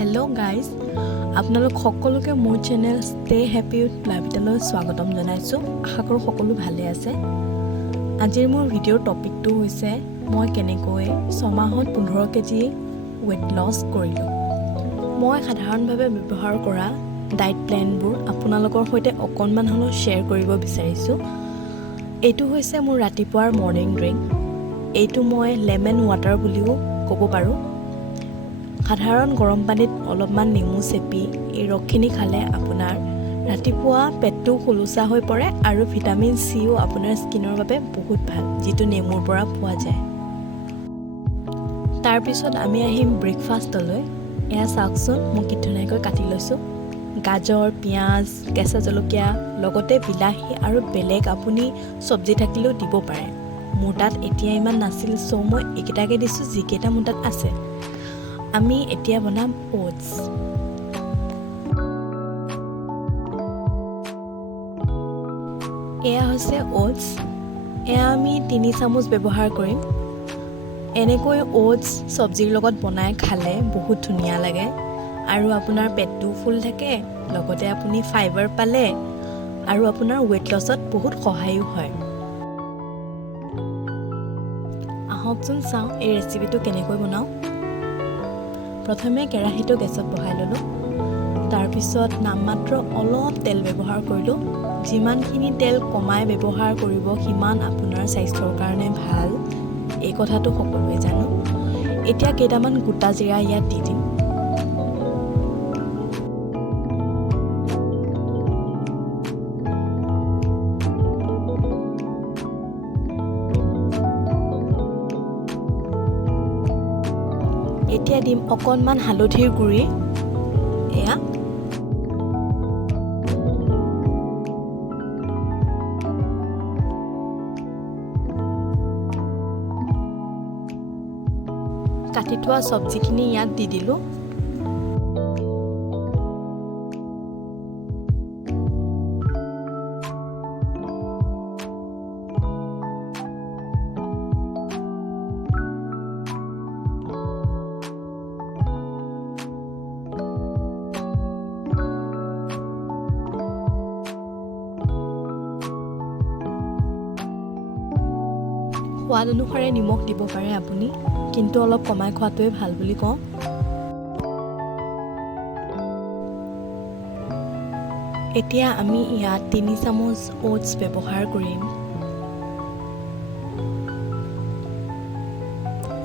Hello' guys, আপোনালোক সকলোকে মোৰ চেনেল ষ্টে হেপি উইথ লাইফষ্টাইললৈ স্বাগতম জনাইছোঁ। আশা কৰোঁ সকলো ভালে আছে। আজিৰ মোৰ ভিডিঅ'ৰ টপিকটো হৈছে মই কেনেকৈ 6 মাহত 15 কেজি ৱেইট লছ কৰিলোঁ। মই সাধাৰণভাৱে ব্যৱহাৰ কৰা ডায়েট প্লেনবোৰ আপোনালোকৰ সৈতে অকণমান হ'লেও শ্বেয়াৰ কৰিব বিচাৰিছোঁ। এইটো হৈছে মোৰ ৰাতিপুৱাৰ মৰ্ণিং ড্ৰিংক। এইটো মই লেমন ৱাটাৰ বুলিও ক'ব পাৰোঁ। সাধাৰণ গৰম পানীত অলপমান নেমু চেপি এই ৰসখিনি খালে আপোনাৰ ৰাতিপুৱা পেটটো খোলোচা হৈ পৰে আৰু ভিটামিন চিও আপোনাৰ স্কিনৰ বাবে বহুত ভাল, যিটো নেমুৰ পৰা পোৱা যায়। তাৰপিছত আমি আহিম ব্ৰেকফাষ্টলৈ। এয়া চাওকচোন, মই কি ধুনীয়াকৈ কাটি লৈছোঁ। গাজৰ, পিঁয়াজ, কেঁচা জলকীয়া, লগতে বিলাহী আৰু বেলেগ আপুনি চব্জি থাকিলেও দিব পাৰে। মোৰ তাত এতিয়া ইমান নাছিল, চ' মই এইকেইটাকে দিছোঁ যিকেইটা মোৰ তাত আছে। আমি এতিয়া বনাম ওটছ। এয়া হৈছে ওটছ। এয়া আমি 3 চামুচ ব্যৱহাৰ কৰিম। এনেকৈ ওটছ চব্জিৰ লগত বনাই খালে বহুত ধুনীয়া লাগে আৰু আপোনাৰ পেটটো ফুল থাকে, লগতে আপুনি ফাইবাৰ পালে আৰু আপোনাৰ ৱেইট লছত বহুত সহায়ো হয়। আহকচোন চাওঁ এই ৰেচিপিটো কেনেকৈ বনাওঁ। প্ৰথমে কেৰাহীটো গেছত বহাই ল'লোঁ। তাৰপিছত নামমাত্ৰ অলপ তেল ব্যৱহাৰ কৰিলোঁ। যিমানখিনি তেল কমাই ব্যৱহাৰ কৰিব সিমান আপোনাৰ স্বাস্থ্যৰ কাৰণে ভাল, এই কথাটো সকলোৱে জানো। এতিয়া কেইটামান গোটা জিৰা ইয়াত দি দিম। এতিয়া দিম অকণমান হালধিৰ গুড়ি। এয়া কাটি থোৱা চব্জিখিনি ইয়াত দি দিলোঁ। সোৱাদ অনুসাৰে নিমখ দিব পাৰে আপুনি, কিন্তু অলপ কমাই খোৱাটোৱে ভাল বুলি কওঁ। এতিয়া আমি ইয়াত 3 চামুচ ওটছ ব্যৱহাৰ কৰিম।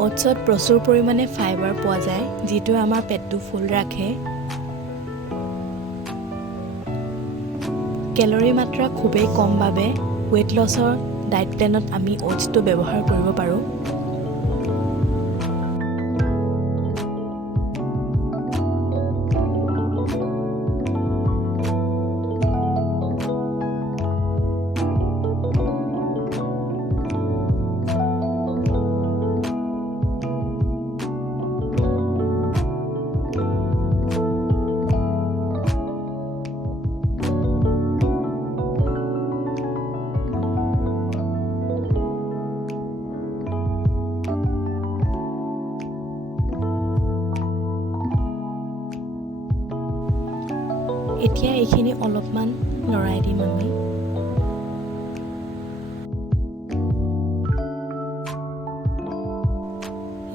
ওটছত প্ৰচুৰ পৰিমাণে ফাইবাৰ পোৱা যায়, যিটোৱে আমাৰ পেটটো ফুল ৰাখে। কেলৰি মাত্ৰা খুবেই কম বাবে ৱেইট লছৰ ডায়েট প্লেনত আমি ওটছটো ব্যৱহাৰ কৰিব পাৰোঁ। এতিয়া এইখিনি অলপমান লৰাই দিম আমি।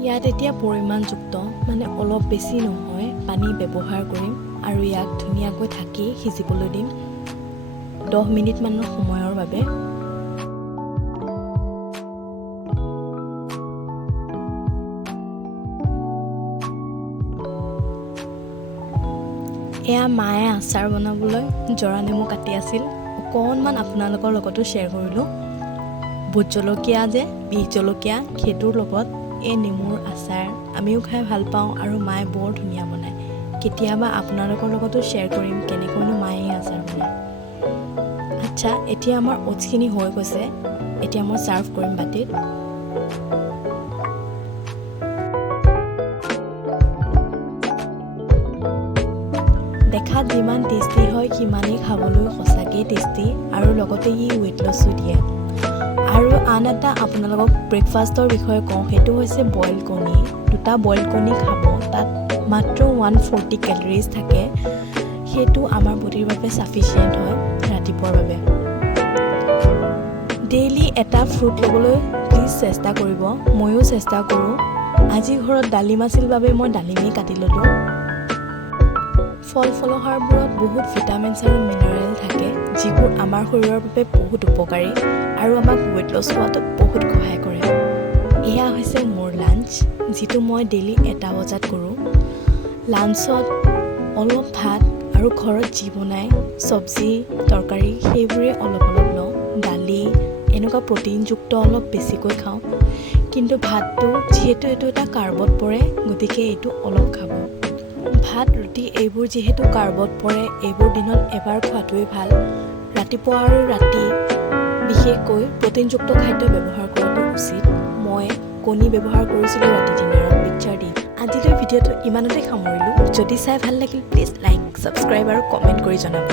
ইয়াত এতিয়া পৰিমাণযুক্ত, মানে অলপ বেছি নহয়, পানী ব্যৱহাৰ কৰিম আৰু ইয়াক ধুনীয়াকৈ ঢাকি সিজিবলৈ দিম 10 মিনিটমানৰ সময়ৰ বাবে। এয়া মায়ে আচাৰ বনাবলৈ জৰা নেমু কাটি আছিল, অকণমান আপোনালোকৰ লগতো শ্বেয়াৰ কৰিলোঁ। ভোট জলকীয়া যে বিহ জলকীয়া, সেইটোৰ লগত এই নেমুৰ আচাৰ আমিও খাই ভাল পাওঁ আৰু মায়ে বৰ ধুনীয়া বনায়। কেতিয়াবা আপোনালোকৰ লগতো শ্বেয়াৰ কৰিম কেনেকৈনো মায়ে আচাৰ বনায়। আচ্ছা, এতিয়া আমাৰ ওটছখিনি হৈ গৈছে। এতিয়া মই ছাৰ্ভ কৰিম বাটিত। দেখাত যিমান টেষ্টি হয় সিমানেই খাবলৈ সঁচাকৈ টেষ্টি, আৰু লগতে ই ৱেইট লছো দিয়ে। আৰু আন এটা আপোনালোকক ব্ৰেকফাষ্টৰ বিষয়ে কওঁ, সেইটো হৈছে বইল কণী। 2টা বইল কণী খাব, তাত মাত্ৰ 140 কেলৰিজ থাকে সেইটো আমাৰ বডিৰ বাবে সাফিচিয়েন্ট হয় ৰাতিপুৱাৰ বাবে ডেইলি এটা ফ্ৰুট ল'বলৈ প্লিজ চেষ্টা কৰিব ময়ো চেষ্টা কৰোঁ আজি ঘৰত ডালিম আছিল বাবে মই ডালিমেই কাটি ল'লোঁ ফলহাৰবোৰত বহুত ভিটামিনছ আৰু মিনাৰেল থাকে যিবোৰ আমাৰ শৰীৰৰ বাবে বহুত উপকাৰী আৰু আমাক ৱেট লছ হোৱাত বহুত সহায় কৰে এয়া হৈছে মোৰ লাঞ্চ যিটো মই ডেইলি 1 বজাত কৰোঁ লাঞ্চত অলপ ভাত আৰু ঘৰত যি বনাই সবজি তৰকাৰী সেইবোৰে অলপ লওঁ দালি এনেকুৱা প্ৰটিনযুক্ত অলপ বেছিকৈ খাওঁ কিন্তু ভাতটো যিহেতু এইটো এটা কাৰ্বত পৰে গতিকে এইটো অলপ খাব ভাত ৰুটি এইবোৰ যিহেতু কাৰ্বত পৰে এইবোৰ দিনত এবাৰ খোৱাটোৱেই ভাল ৰাতিপুৱা আৰু ৰাতি বিশেষকৈ প্ৰটিনযুক্ত খাদ্য ব্যৱহাৰ কৰাটো উচিত মই কণী ব্যৱহাৰ কৰিছিলোঁ ৰাতি ডিনাৰত পিকচাৰ দি আজিলৈ ভিডিঅ'টো ইমানতে সামৰিলোঁ যদি চাই ভাল লাগিল প্লিজ লাইক ছাবস্ক্ৰাইব আৰু কমেণ্ট কৰি জনাব